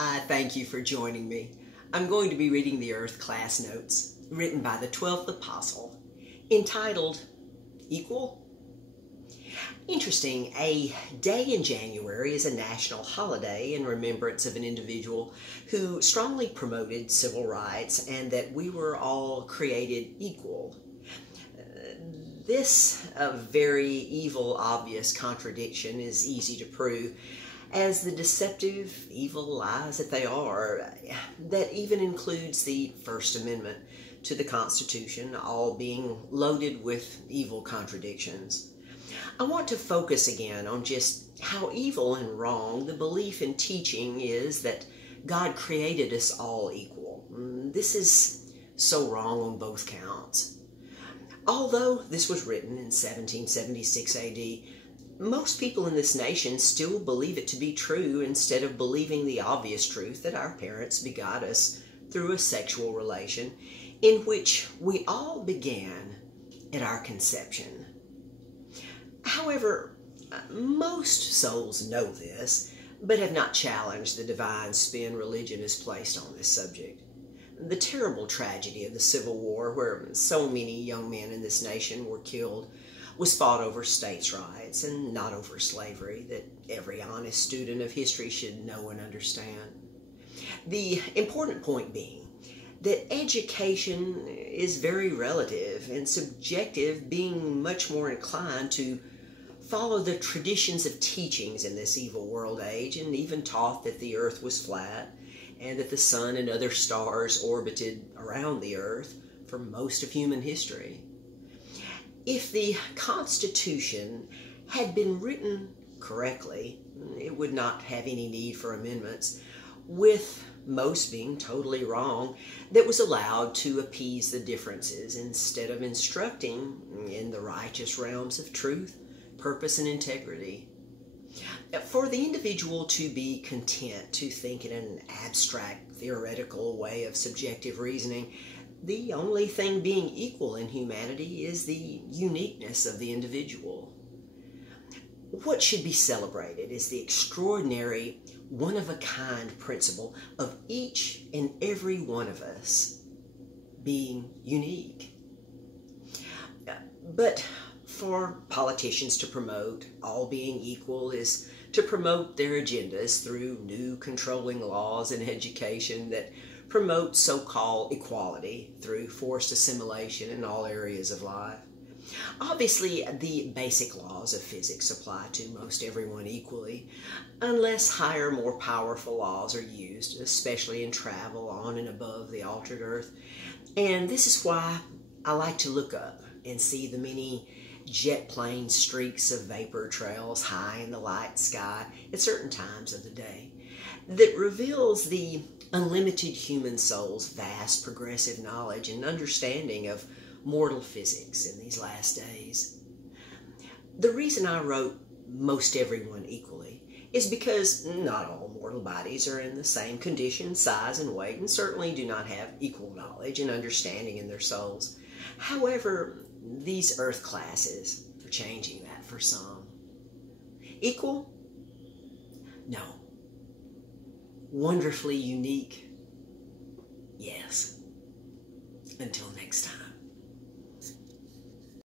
I thank you for joining me. I'm going to be reading the Earth class notes written by the 12th Apostle, entitled Equal. Interesting, a day in January is a national holiday in remembrance of an individual who strongly promoted civil rights and that we were all created equal. This very evil, obvious contradiction is easy to prove, as the deceptive, evil lies that they are, that even includes the First Amendment to the Constitution, all being loaded with evil contradictions. I want to focus again on just how evil and wrong the belief and teaching is that God created us all equal. This is so wrong on both counts. Although this was written in 1776 AD, most people in this nation still believe it to be true instead of believing the obvious truth that our parents begot us through a sexual relation in which we all began at our conception. However, most souls know this, but have not challenged the divine spin religion has placed on this subject. The terrible tragedy of the Civil War, where so many young men in this nation were killed, was fought over states' rights and not over slavery, that every honest student of history should know and understand. The important point being that education is very relative and subjective, being much more inclined to follow the traditions of teachings in this evil world age, and even taught that the earth was flat and that the sun and other stars orbited around the earth for most of human history. If the Constitution had been written correctly, it would not have any need for amendments, with most being totally wrong, that was allowed to appease the differences instead of instructing in the righteous realms of truth, purpose, and integrity. For the individual to be content to think in an abstract, theoretical way of subjective reasoning, the only thing being equal in humanity is the uniqueness of the individual. What should be celebrated is the extraordinary, one-of-a-kind principle of each and every one of us being unique. But for politicians to promote all being equal is to promote their agendas through new controlling laws and education that promote so-called equality through forced assimilation in all areas of life. Obviously, the basic laws of physics apply to most everyone equally, unless higher, more powerful laws are used, especially in travel on and above the altered earth. And this is why I like to look up and see the many jet plane streaks of vapor trails high in the light sky at certain times of the day, that reveals the unlimited human soul's vast progressive knowledge and understanding of mortal physics in these last days. The reason I wrote most everyone equally is because not all mortal bodies are in the same condition, size, and weight, and certainly do not have equal knowledge and understanding in their souls. However, these earth classes are changing that for some. Equal? No. Wonderfully unique? Yes. Until next time.